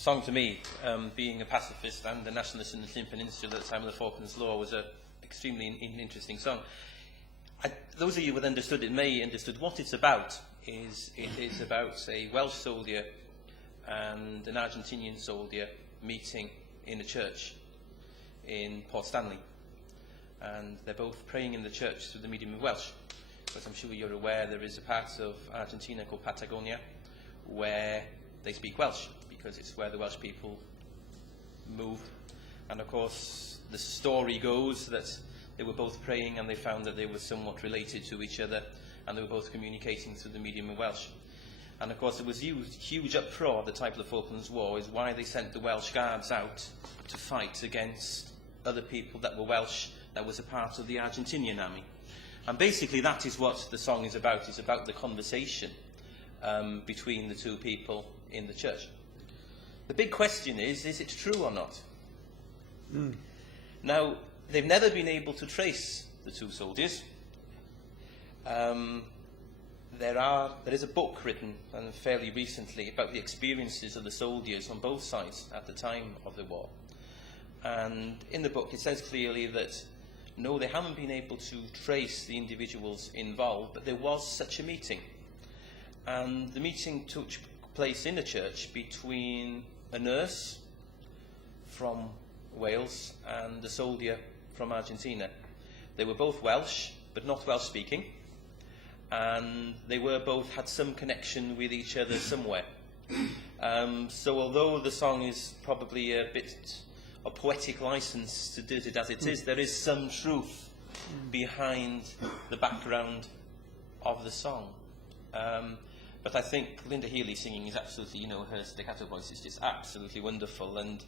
song to me, being a pacifist and a nationalist in the Llyn Peninsula at the time of the Falklands Law, was an extremely interesting song. Those of you who understood it may understood what it's about. It is about a Welsh soldier and an Argentinian soldier meeting in a church in Port Stanley, and they're both praying in the church through the medium of Welsh. As I'm sure you're aware, there is a part of Argentina called Patagonia where they speak Welsh, because it's where the Welsh people moved. And of course, the story goes that they were both praying and they found that they were somewhat related to each other, and they were both communicating through the medium of Welsh. And of course, there was huge uproar at the time of the Falklands War, is why they sent the Welsh Guards out to fight against other people that were Welsh, that was a part of the Argentinian army. And basically that is what the song is about. It's about the conversation between the two people in the church. The big question is it true or not? Now, they've never been able to trace the two soldiers. There is a book written, and fairly recently, about the experiences of the soldiers on both sides at the time of the war. And in the book it says clearly that no, they haven't been able to trace the individuals involved, but there was such a meeting. And the meeting took place in a church between a nurse from Wales and a soldier from Argentina. They were both Welsh, but not Welsh speaking, and they were both had some connection with each other somewhere. So although the song is probably a bit a poetic license to do it as it is, there is some truth behind the background of the song. But I think Linda Healy singing is absolutely, her staccato voice is just absolutely wonderful, and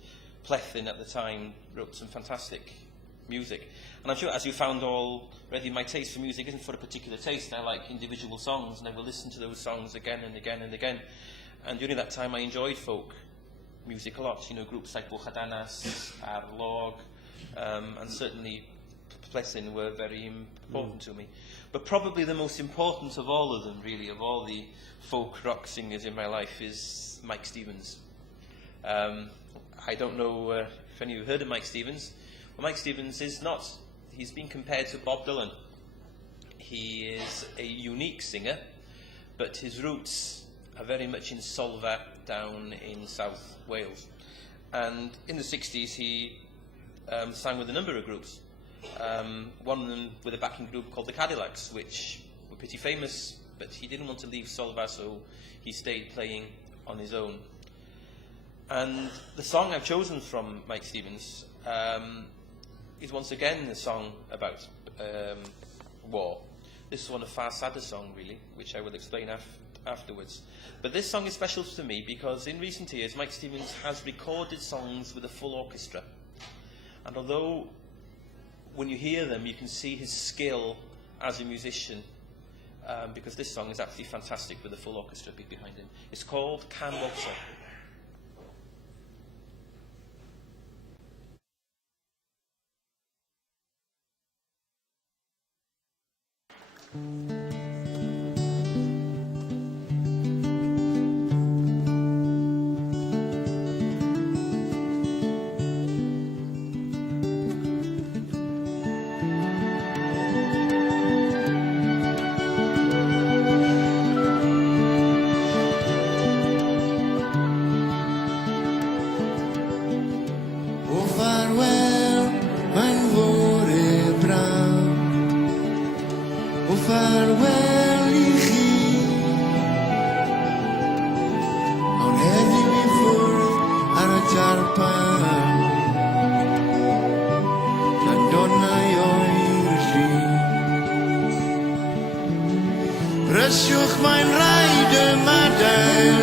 Plethin at the time wrote some fantastic music. And I'm sure, as you found already, my taste for music isn't for a particular taste. I like individual songs, and I will listen to those songs again and again and again. And during that time I enjoyed folk music a lot, groups like Buchadanas, Arlog, and certainly Plethin were very important to me. But probably the most important of all of them, really, of all the folk rock singers in my life, is Mike Stevens. I don't know if any of you have heard of Mike Stevens. Well, Mike Stevens he's been compared to Bob Dylan. He is a unique singer, but his roots are very much in Solva down in South Wales. And in the 60s he sang with a number of groups. One of them with a backing group called the Cadillacs, which were pretty famous, but he didn't want to leave Solva, so he stayed playing on his own. And the song I've chosen from Mike Stevens is once again a song about war. This is one of a far sadder song, really, which I will explain afterwards. But this song is special to me because in recent years Mike Stevens has recorded songs with a full orchestra. And although when you hear them you can see his skill as a musician, because this song is absolutely fantastic with a full orchestra behind him. It's called Can Walter. Ryswch mae'n rhaid y madael,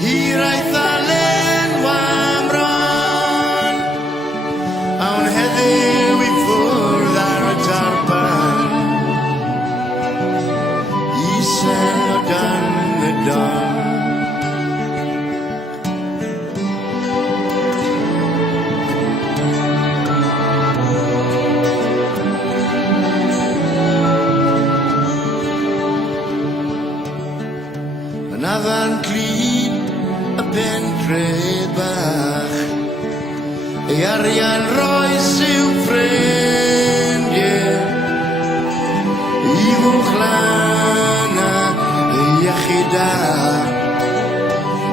Hir aeth alen wamron, awn heddiw I ffwrdd ar y tarpan, Isen o dan y don. Afan clyd arian roes i'w ffrindiau I fwchlana iechida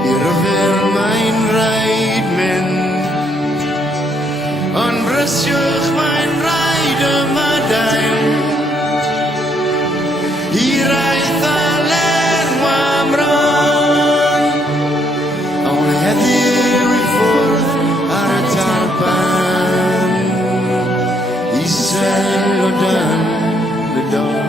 I ryfel mae'n rhaid mynd Ond brysiwch mae'n rhaid yma dael I raith a ler wamron Ond heddiw I ffwrdd ar y tarban Isel o dan y don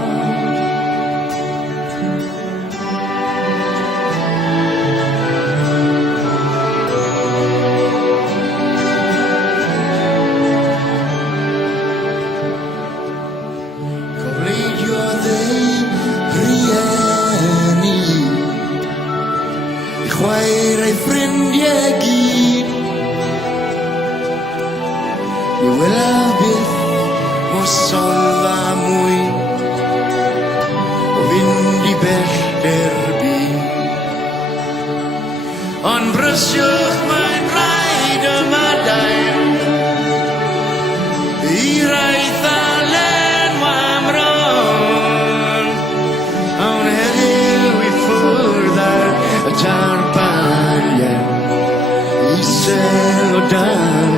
chwaer ei ffrindiau gyd Ni wela byth mor solfa mwy O fynd I bellter byd Ond brysiwch mae'n rhaid yma dael I raith a len wamron Awn heddiw I ffwrdd ar y tarban Isel o dan